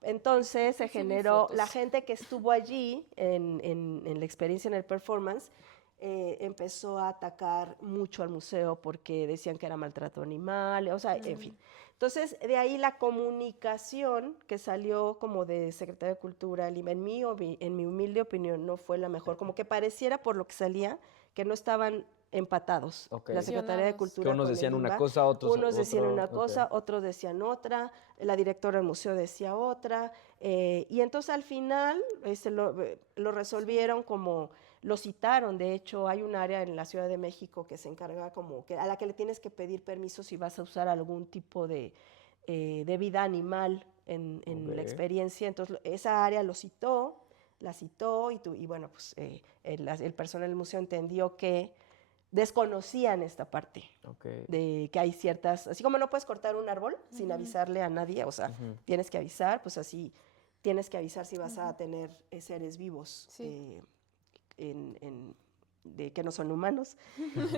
Entonces se Sí, vi generó, fotos. la gente que estuvo allí en la experiencia, en el performance, empezó a atacar mucho al museo porque decían que era maltrato animal, o sea, en fin. Entonces, de ahí la comunicación que salió como de Secretaría de Cultura, en mi humilde opinión, no fue la mejor. Como que pareciera por lo que salía que no estaban empatados. Ok. La Secretaría de Fusionados. Cultura Que unos con el decían una INBA. cosa, otros Unos decían una ok. cosa, otros decían otra, la directora del museo decía otra, y entonces al final lo resolvieron como, lo citaron, de hecho hay un área en la Ciudad de México que se encarga como, que, a la que le tienes que pedir permiso si vas a usar algún tipo de vida animal en la Ok. experiencia, entonces esa área la citó y bueno, pues el personal del museo entendió que desconocían esta parte Ok. de que hay ciertas, así como no puedes cortar un árbol sin avisarle a nadie, o sea, Ujú. tienes que avisar, pues así tienes que avisar si vas a tener seres vivos Sí. de que no son humanos.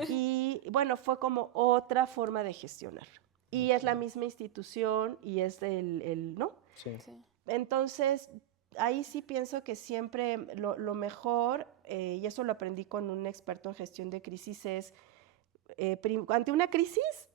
Y bueno, fue como otra forma de gestionar. Y es la misma institución y es ¿no? Sí. Sí. Entonces, ahí sí pienso que siempre lo mejor, y eso lo aprendí con un experto en gestión de crisis, es ante una crisis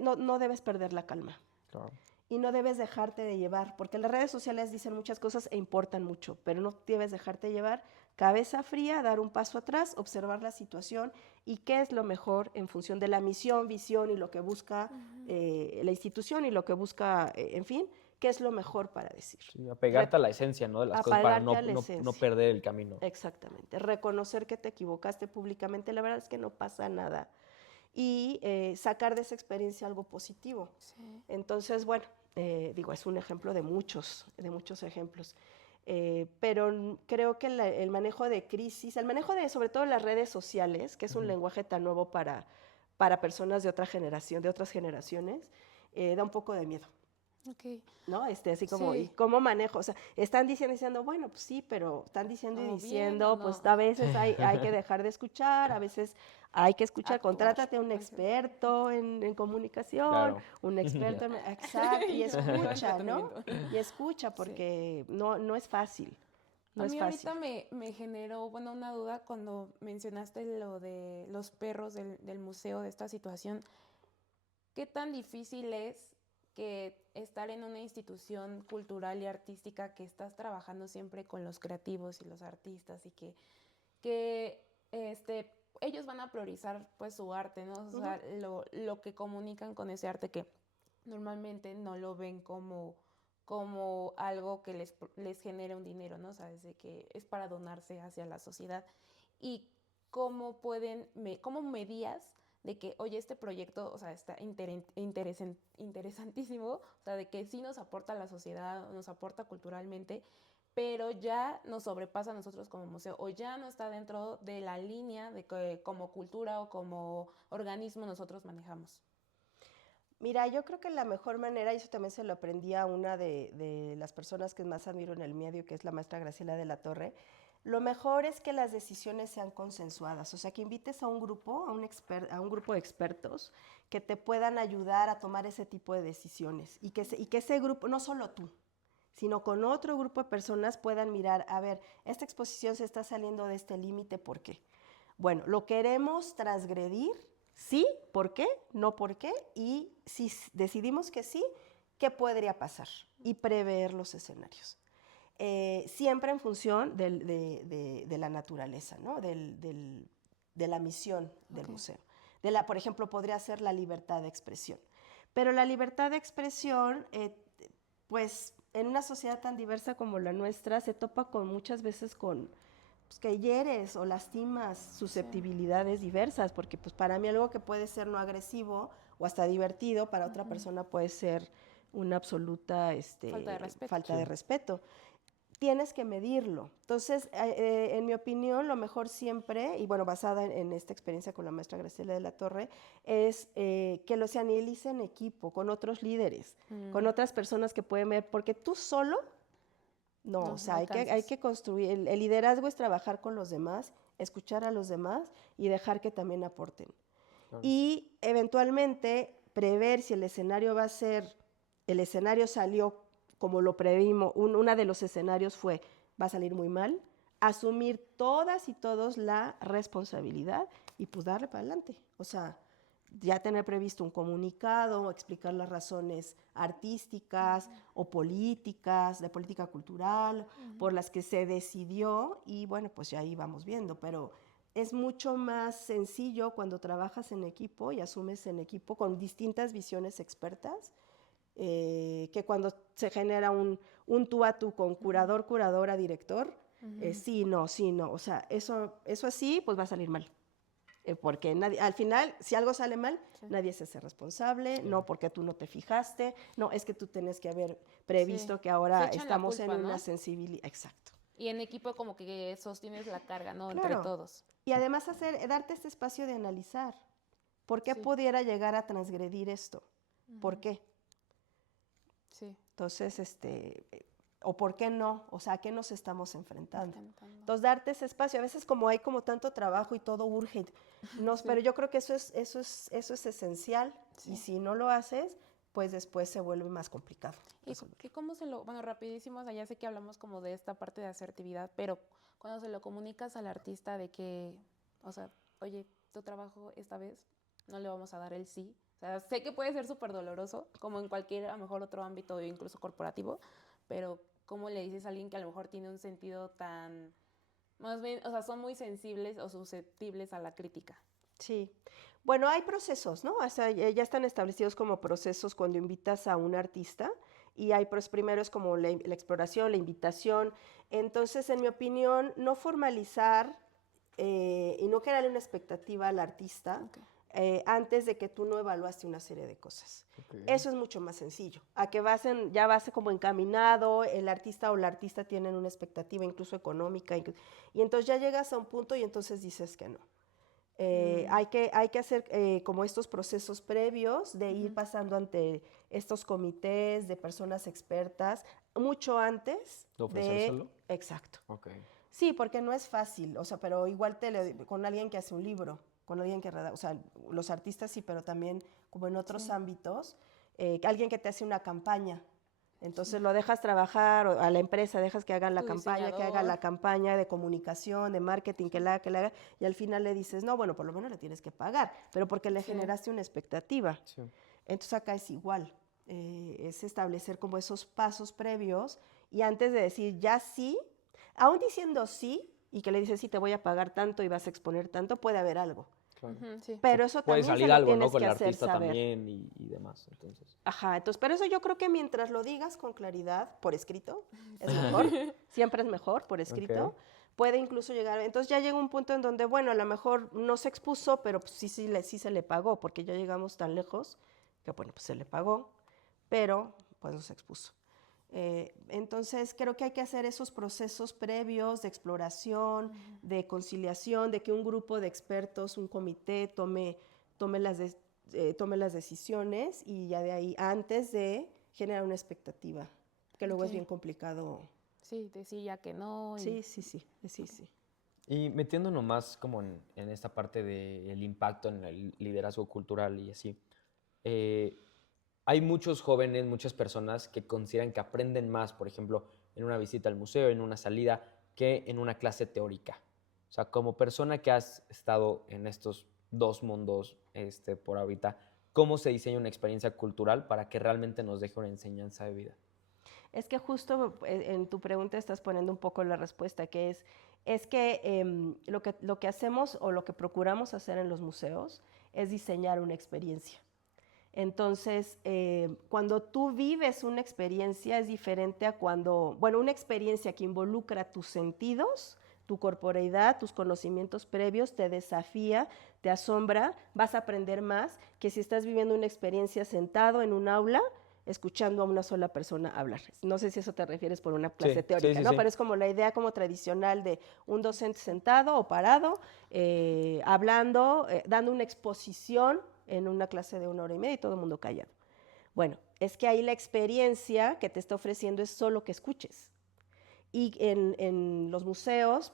no debes perder la calma Claro. y no debes dejarte de llevar, porque las redes sociales dicen muchas cosas e importan mucho, pero no debes dejarte llevar, cabeza fría, dar un paso atrás, observar la situación y qué es lo mejor en función de la misión, visión y lo que busca la institución y lo que busca, en fin, qué es lo mejor para decir. Sí, apegarte a la esencia, ¿no? De las cosas para Apagarte a la no esencia. perder el camino. Exactamente. Reconocer que te equivocaste públicamente, la verdad es que no pasa nada. Y sacar de esa experiencia algo positivo. Sí. Entonces, bueno, digo, es un ejemplo de muchos ejemplos. Pero creo que el manejo de crisis, el manejo de sobre todo las redes sociales, que es un lenguaje tan nuevo para personas de otra generación, de otras generaciones, da un poco de miedo. Ok. ¿No? Así como, ¿y Sí. cómo manejo? O sea, están diciendo, bueno, pues sí, pero están diciendo y O bien diciendo, o no. pues a veces hay que dejar de escuchar, a veces hay que escuchar, Actuar. contrátate a un experto en comunicación, Claro. un experto en... Exacto, y Yo puro escucha, ¿no? entretenimiento. Y escucha, porque no es fácil, no A es mí fácil. ahorita me generó, bueno, una duda cuando mencionaste lo de los perros del museo, de esta situación. ¿Qué tan difícil es que estar en una institución cultural y artística que estás trabajando siempre con los creativos y los artistas y que ellos van a priorizar pues su arte, ¿no? O sea, lo que comunican con ese arte que normalmente no lo ven como algo que les genere un dinero, ¿no? O sea, desde que es para donarse hacia la sociedad. Y cómo medías de que, oye, este proyecto, o sea, está interesantísimo, o sea, de que sí nos aporta a la sociedad, nos aporta culturalmente, pero ya nos sobrepasa a nosotros como museo, o ya no está dentro de la línea de que como cultura o como organismo nosotros manejamos. Mira, yo creo que la mejor manera, y eso también se lo aprendí a una de las personas que más admiro en el medio, que es la maestra Graciela de la Torre, lo mejor es que las decisiones sean consensuadas, o sea, que invites a un grupo, a un grupo de expertos que te puedan ayudar a tomar ese tipo de decisiones y que ese grupo, no solo tú, sino con otro grupo de personas puedan mirar, a ver, esta exposición se está saliendo de este límite, ¿por qué? Bueno, lo queremos transgredir, sí, ¿por qué? No, ¿por qué? Y si decidimos que sí, ¿qué podría pasar? Y prever los escenarios. Siempre en función de la naturaleza, ¿no? De la misión del museo. Por ejemplo, podría ser la libertad de expresión. Pero la libertad de expresión, pues en una sociedad tan diversa como la nuestra, se topa muchas veces con pues, que hieres o lastimas susceptibilidades diversas, porque pues para mí algo que puede ser no agresivo o hasta divertido, para otra persona puede ser una absoluta falta de respeto. Tienes que medirlo. Entonces, en mi opinión, lo mejor siempre, y bueno, basada en esta experiencia con la maestra Graciela de la Torre, es que se analice en equipo, con otros líderes, con otras personas que pueden ver, porque tú solo, no, o sea, hay que construir, el liderazgo es trabajar con los demás, escuchar a los demás y dejar que también aporten. Claro. Y eventualmente prever si el escenario el escenario salió como lo previmos, uno de los escenarios va a salir muy mal, asumir todas y todos la responsabilidad y pues darle para adelante. O sea, ya tener previsto un comunicado, explicar las razones artísticas o políticas, de política cultural, por las que se decidió y bueno, pues ya ahí vamos viendo, pero es mucho más sencillo cuando trabajas en equipo y asumes en equipo con distintas visiones expertas, que cuando se genera un tú a tú con curador, curadora, director, sí, no, o sea, eso así, pues va a salir mal. Porque al final, si algo sale mal, nadie se hace responsable, no porque tú no te fijaste, no, es que tú tienes que haber previsto que ahora estamos culpa, en una sensibilidad, exacto. Y en equipo como que sostienes la carga, ¿no? Claro. Entre todos. Y además darte este espacio de analizar, ¿por qué pudiera llegar a transgredir esto? ¿Por qué? Sí. Entonces, o por qué no, o sea, ¿a qué nos estamos enfrentando? Entonces, darte ese espacio, a veces como hay como tanto trabajo y todo urge, pero yo creo que eso es esencial, y si no lo haces, pues después se vuelve más complicado. ¿Y cómo bueno, rapidísimo, o sea, ya sé que hablamos como de esta parte de asertividad, pero cuando se lo comunicas al artista de que, o sea, oye, tu trabajo esta vez no le vamos a dar el sí. O sea, sé que puede ser súper doloroso, como en cualquier, a lo mejor, otro ámbito, incluso corporativo, pero ¿cómo le dices a alguien que a lo mejor tiene un sentido tan, más bien, o sea, son muy sensibles o susceptibles a la crítica? Sí. Bueno, hay procesos, ¿no? O sea, ya están establecidos como procesos cuando invitas a un artista y primero es como la exploración, la invitación. Entonces, en mi opinión, no formalizar y no generarle una expectativa al artista antes de que tú no evaluaste una serie de cosas. Eso es mucho más sencillo. A que ya vas como encaminado, el artista o la artista tienen una expectativa incluso económica y entonces ya llegas a un punto y entonces dices que no. Hay que hacer como estos procesos previos de ir pasando ante estos comités de personas expertas mucho antes ¿De ofrecérselo? Exacto. Okay. Sí, porque no es fácil, o sea, pero igual con alguien que hace un libro, con alguien que redacta, o sea, los artistas sí, pero también como en otros ámbitos, alguien que te hace una campaña. Entonces lo dejas trabajar a la empresa, dejas que hagan la campaña, que haga la campaña de comunicación, de marketing, que la haga, y al final le dices, no, bueno, por lo menos le tienes que pagar, pero porque le generaste una expectativa. Sí. Entonces acá es igual, es establecer como esos pasos previos y antes de decir ya sí, aún diciendo sí y que le dices sí, te voy a pagar tanto y vas a exponer tanto, puede haber algo. Claro. Sí. Pero eso puede también salir se lo algo, tienes ¿no? Con que el hacer artista saber. También y demás, entonces. Ajá, entonces, pero eso yo creo que mientras lo digas con claridad, por escrito, es mejor, siempre es mejor por escrito, puede incluso llegar, entonces ya llega un punto en donde, bueno, a lo mejor no se expuso, pero pues sí se le pagó, porque ya llegamos tan lejos que, bueno, pues se le pagó, pero pues no se expuso. Entonces creo que hay que hacer esos procesos previos de exploración, de conciliación, de que un grupo de expertos, un comité tome las decisiones y ya de ahí, antes de generar una expectativa, que luego es bien complicado. Sí, decir ya que no. Sí. Y metiéndonos más como en esta parte del impacto en el liderazgo cultural y así, hay muchos jóvenes, muchas personas que consideran que aprenden más, por ejemplo, en una visita al museo, en una salida, que en una clase teórica. O sea, como persona que has estado en estos dos mundos por ahorita, ¿cómo se diseña una experiencia cultural para que realmente nos deje una enseñanza de vida? Es que justo en tu pregunta estás poniendo un poco la respuesta, que es que lo que hacemos o lo que procuramos hacer en los museos es diseñar una experiencia. Entonces, cuando tú vives una experiencia es diferente a cuando, bueno, una experiencia que involucra tus sentidos, tu corporeidad, tus conocimientos previos, te desafía, te asombra, vas a aprender más que si estás viviendo una experiencia sentado en un aula escuchando a una sola persona hablar. No sé si eso te refieres por una clase teórica, ¿no? Pero es como la idea como tradicional de un docente sentado o parado, hablando, dando una exposición en una clase de 1 hora y media y todo el mundo callado. Bueno, es que ahí la experiencia que te está ofreciendo es solo que escuches. Y en los museos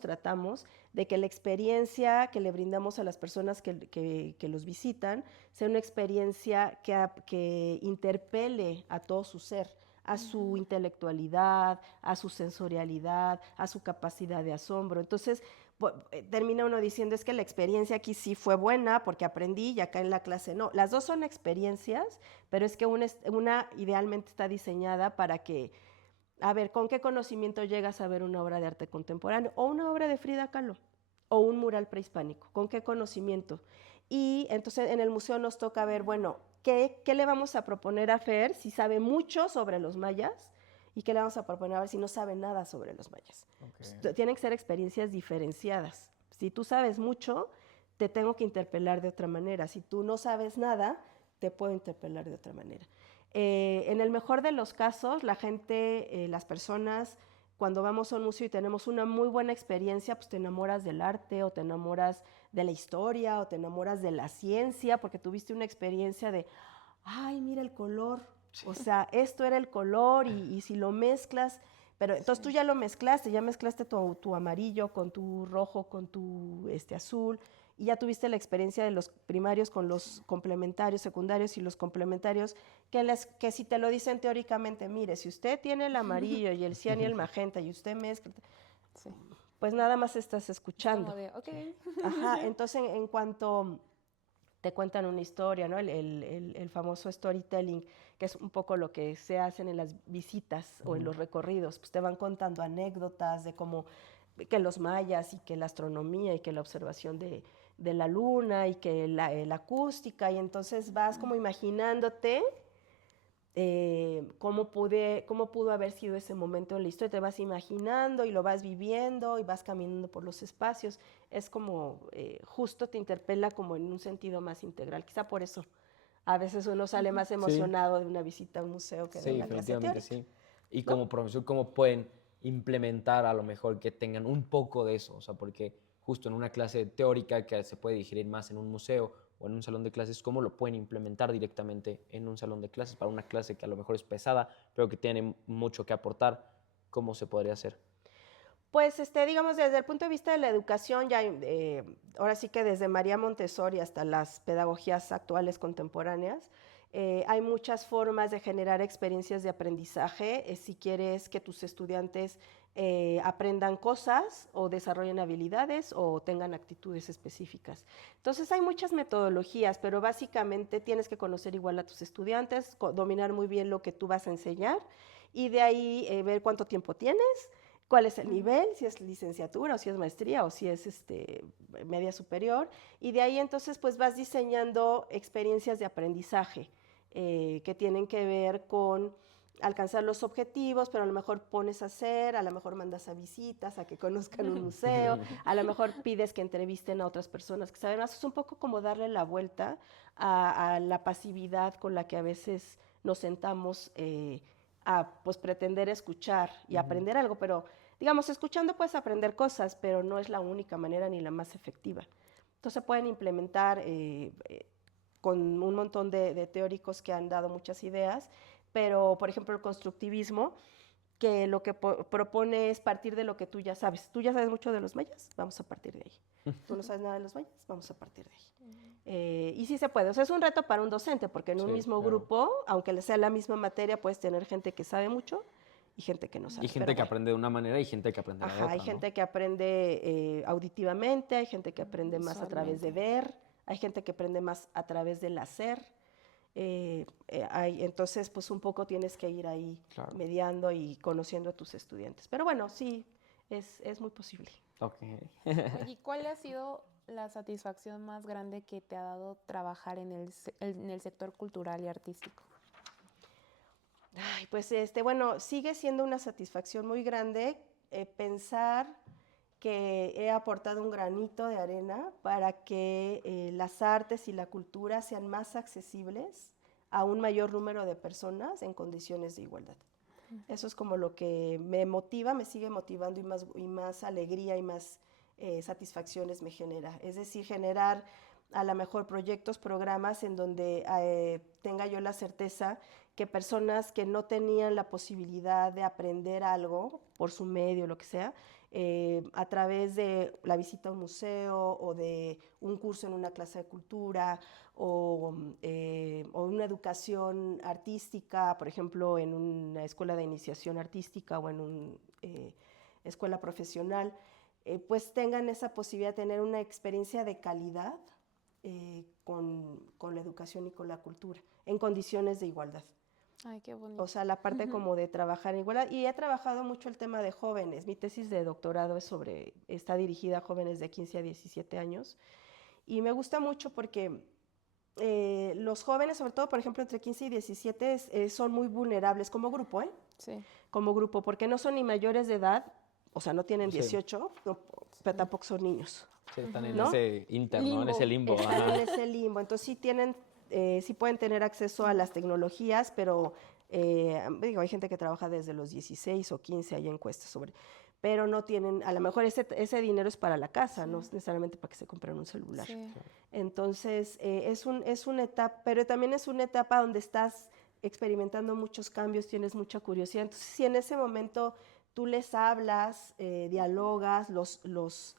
tratamos de que la experiencia que le brindamos a las personas que los visitan sea una experiencia que interpele a todo su ser, a su intelectualidad, a su sensorialidad, a su capacidad de asombro. Entonces, termina uno diciendo, es que la experiencia aquí sí fue buena porque aprendí y acá en la clase no. Las dos son experiencias, pero es que una idealmente está diseñada para que, a ver, ¿con qué conocimiento llegas a ver una obra de arte contemporáneo o una obra de Frida Kahlo o un mural prehispánico? ¿Con qué conocimiento? Y entonces en el museo nos toca ver, bueno, ¿qué le vamos a proponer a Fer si sabe mucho sobre los mayas? ¿Y qué le vamos a proponer a ver si no sabe nada sobre los mayas? Okay. Tienen que ser experiencias diferenciadas. Si tú sabes mucho, te tengo que interpelar de otra manera. Si tú no sabes nada, te puedo interpelar de otra manera. En el mejor de los casos, la gente, las personas, cuando vamos a un museo y tenemos una muy buena experiencia, pues te enamoras del arte o te enamoras de la historia o te enamoras de la ciencia porque tuviste una experiencia de, ay, mira el color, o sea, esto era el color y si lo mezclas, pero entonces tú ya lo mezclaste, ya mezclaste tu amarillo con tu rojo, con tu azul, y ya tuviste la experiencia de los primarios con los complementarios, secundarios y los complementarios, que si te lo dicen teóricamente, mire, si usted tiene el amarillo y el cian y el magenta y usted mezcla, sí, pues nada más estás escuchando. Como de, okay. Ajá, entonces en cuanto te cuentan una historia, ¿no? El famoso storytelling, que es un poco lo que se hacen en las visitas o en los recorridos, pues te van contando anécdotas de cómo que los mayas y que la astronomía y que la observación de la luna y que la acústica, y entonces vas como imaginándote cómo pudo haber sido ese momento en la historia, te vas imaginando y lo vas viviendo y vas caminando por los espacios, es como justo te interpela como en un sentido más integral, quizá por eso a veces uno sale más emocionado de una visita a un museo que de una clase teórica. Sí. Y como profesor, ¿cómo pueden implementar a lo mejor que tengan un poco de eso? O sea, porque justo en una clase teórica que se puede digerir más en un museo o en un salón de clases, ¿cómo lo pueden implementar directamente en un salón de clases para una clase que a lo mejor es pesada, pero que tiene mucho que aportar? ¿Cómo se podría hacer? Pues, digamos, desde el punto de vista de la educación, ya ahora sí que desde María Montessori hasta las pedagogías actuales contemporáneas, hay muchas formas de generar experiencias de aprendizaje. Si quieres que tus estudiantes aprendan cosas o desarrollen habilidades o tengan actitudes específicas. Entonces hay muchas metodologías, pero básicamente tienes que conocer igual a tus estudiantes, dominar muy bien lo que tú vas a enseñar y de ahí ver cuánto tiempo tienes, cuál es el nivel, si es licenciatura o si es maestría o si es media superior, y de ahí entonces pues vas diseñando experiencias de aprendizaje que tienen que ver con alcanzar los objetivos, pero a lo mejor pones a hacer, a lo mejor mandas a visitas, a que conozcan un museo, a lo mejor pides que entrevisten a otras personas que saben más. Es un poco como darle la vuelta a la pasividad con la que a veces nos sentamos a pues, pretender escuchar y aprender algo, pero digamos, escuchando puedes aprender cosas, pero no es la única manera ni la más efectiva. Entonces pueden implementar con un montón de teóricos que han dado muchas ideas, pero por ejemplo el constructivismo, que lo que propone es partir de lo que tú ya sabes. Tú ya sabes mucho de los mayas, vamos a partir de ahí. Tú no sabes nada de los mayas, vamos a partir de ahí. Y sí se puede, o sea, es un reto para un docente, porque en un mismo grupo, aunque le sea la misma materia, puedes tener gente que sabe mucho y gente que no sabe. Y gente que aprende de una manera y gente que aprende de otra, hay gente que aprende auditivamente, hay gente que aprende más a través de ver, hay gente que aprende más a través del hacer. Entonces, pues un poco tienes que ir ahí mediando y conociendo a tus estudiantes. Pero bueno, sí, es muy posible. Okay. ¿Y cuál ha sido la satisfacción más grande que te ha dado trabajar en el sector cultural y artístico? Ay, pues bueno, sigue siendo una satisfacción muy grande pensar que he aportado un granito de arena para que las artes y la cultura sean más accesibles a un mayor número de personas en condiciones de igualdad. Eso es como lo que me motiva, me sigue motivando y más alegría y más satisfacciones me genera. Es decir, generar a lo mejor proyectos, programas en donde tenga yo la certeza que personas que no tenían la posibilidad de aprender algo por su medio, lo que sea, a través de la visita a un museo o de un curso en una clase de cultura o una educación artística, por ejemplo, en una escuela de iniciación artística o en una escuela profesional, pues tengan esa posibilidad de tener una experiencia de calidad con la educación y con la cultura, en condiciones de igualdad. Ay, qué bonito. O sea, la parte como de trabajar en igualdad. Y he trabajado mucho el tema de jóvenes. Mi tesis de doctorado está dirigida a jóvenes de 15 a 17 años. Y me gusta mucho porque los jóvenes, sobre todo, por ejemplo, entre 15 y 17, son muy vulnerables como grupo, ¿eh? Sí. Como grupo, porque no son ni mayores de edad, o sea, no tienen 18, no, pero tampoco son niños. Sí, están en ese interno, en ese limbo. Están en ese limbo. Entonces sí pueden tener acceso a las tecnologías, pero digo, hay gente que trabaja desde los 16 o 15, hay encuestas pero no tienen, a lo mejor ese dinero es para la casa, no es necesariamente para que se compren un celular. Sí. Entonces, es una etapa, pero también es una etapa donde estás experimentando muchos cambios, tienes mucha curiosidad. Entonces, si en ese momento tú les hablas, dialogas, los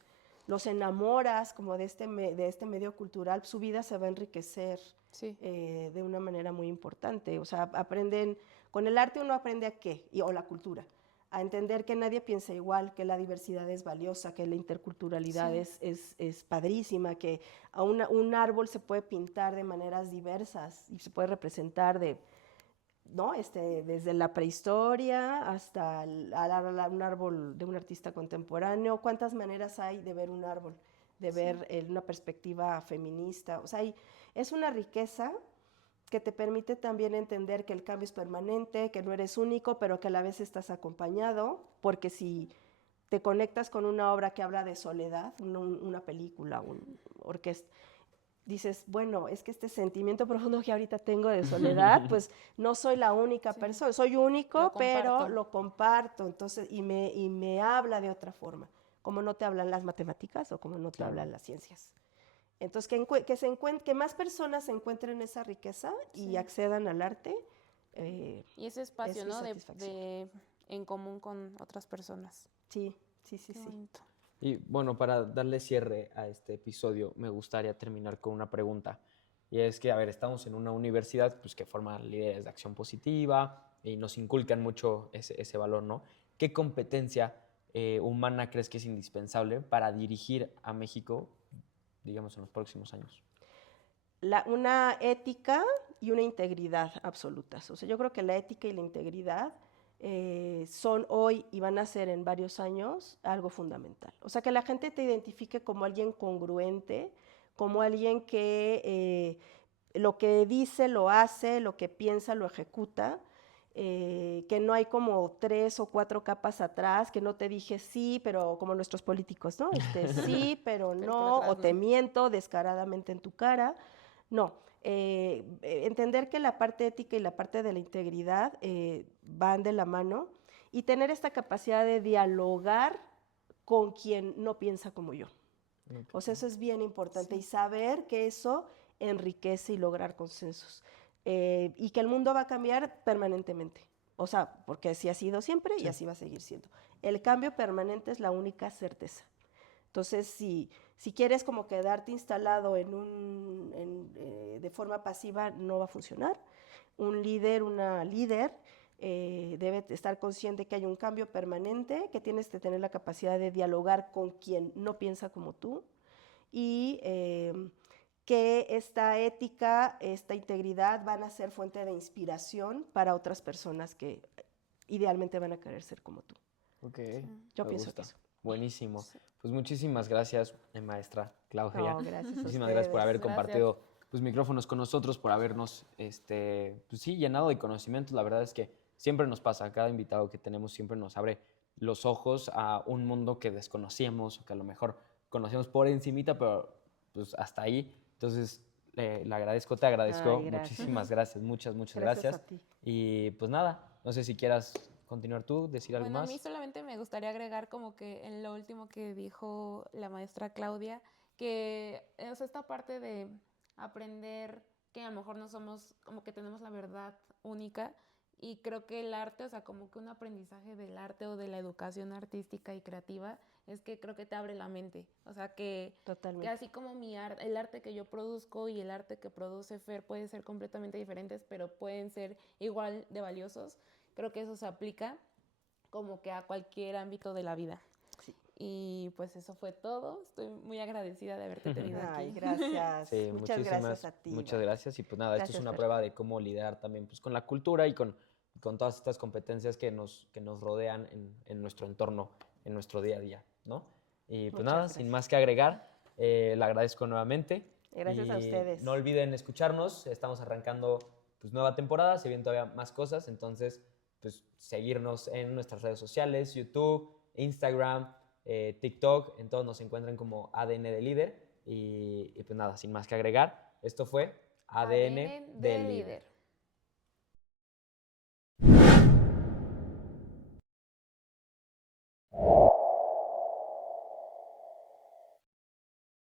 enamoras como de este medio cultural, su vida se va a enriquecer de una manera muy importante. O sea, aprenden, con el arte uno aprende a qué, o la cultura, a entender que nadie piensa igual, que la diversidad es valiosa, que la interculturalidad es padrísima, que un árbol se puede pintar de maneras diversas y se puede representar desde la prehistoria hasta un árbol de un artista contemporáneo. ¿Cuántas maneras hay de ver un árbol? De ver una perspectiva feminista. O sea, es una riqueza que te permite también entender que el cambio es permanente, que no eres único, pero que a la vez estás acompañado, porque si te conectas con una obra que habla de soledad, una película, una orquesta, dices, bueno, es que este sentimiento profundo que ahorita tengo de soledad, pues no soy la única persona, soy único, pero lo comparto, entonces, y me habla de otra forma, como no te hablan las matemáticas o como no te hablan las ciencias. Entonces, que más personas encuentren esa riqueza y accedan al arte. Y ese espacio, ¿no? En común con otras personas. Sí. Bonito. Y bueno, para darle cierre a este episodio, me gustaría terminar con una pregunta. Y es que, a ver, estamos en una universidad pues, que forma líderes de acción positiva y nos inculcan mucho ese valor, ¿no? ¿Qué competencia humana crees que es indispensable para dirigir a México, digamos, en los próximos años? Una ética y una integridad absolutas. O sea, yo creo que la ética y la integridad son hoy y van a ser en varios años algo fundamental. O sea, que la gente te identifique como alguien congruente, como alguien que lo que dice lo hace, lo que piensa lo ejecuta, que no hay como 3 o 4 capas atrás, que no te dije sí, pero como nuestros políticos, ¿no? Sí, pero Pero no, por o atrás te no. miento descaradamente en tu cara. No, entender que la parte ética y la parte de la integridad van de la mano y tener esta capacidad de dialogar con quien no piensa como yo. O sea, eso es bien importante y Sí. saber que eso enriquece y lograr consensos. Y que el mundo va a cambiar permanentemente. O sea, porque así ha sido siempre y Sí. así va a seguir siendo. El cambio permanente es la única certeza. Entonces, si quieres como quedarte instalado de forma pasiva, no va a funcionar. Un líder, una líder, debe estar consciente que hay un cambio permanente, que tienes que tener la capacidad de dialogar con quien no piensa como tú y que esta ética, esta integridad van a ser fuente de inspiración para otras personas que idealmente van a querer ser como tú. Ok, Yo me pienso gusta. que eso. Buenísimo. Sí. Pues muchísimas gracias, maestra Claudia. No, gracias a Muchísimas gracias por ustedes. haber Gracias. compartido pues, micrófonos con nosotros, por habernos pues, sí, llenado de conocimientos. La verdad es que siempre nos pasa, cada invitado que tenemos siempre nos abre los ojos a un mundo que desconocíamos o que a lo mejor conocíamos por encimita, pero pues hasta ahí. Entonces, le agradezco, te agradezco. Ay, gracias. Muchísimas gracias, muchas Gracias gracias. a ti. Y pues nada, no sé si quieras continuar tú, decir algo Bueno, a más. mí solamente me gustaría agregar como que en lo último que dijo la maestra Claudia, que o sea, esta parte de aprender que a lo mejor no somos, como que tenemos la verdad única y creo que el arte, o sea, como que un aprendizaje del arte o de la educación artística y creativa es que creo que te abre la mente, o sea, que Totalmente. así como el arte que yo produzco y el arte que produce Fer pueden ser completamente diferentes, pero pueden ser igual de valiosos. Creo que eso se aplica como que a cualquier ámbito de la vida. Sí. Y pues eso fue todo. Estoy muy agradecida de haberte tenido Ay, aquí. gracias. Sí, Muchas gracias a ti. muchas Iván. gracias. Y pues nada, esto es Gracias, una Fer. prueba de cómo lidiar también pues, con la cultura y con todas estas competencias que nos rodean en nuestro entorno, en nuestro día a día, ¿no? Y pues Muchas nada, gracias. sin más que agregar, le agradezco nuevamente. Gracias a Y ustedes. no olviden escucharnos, estamos arrancando pues nueva temporada, se vienen todavía más cosas, entonces pues seguirnos en nuestras redes sociales, YouTube, Instagram, TikTok, en todos nos encuentran como ADN de Líder. Y pues nada, sin más que agregar, esto fue ADN ADN de de Líder. líder.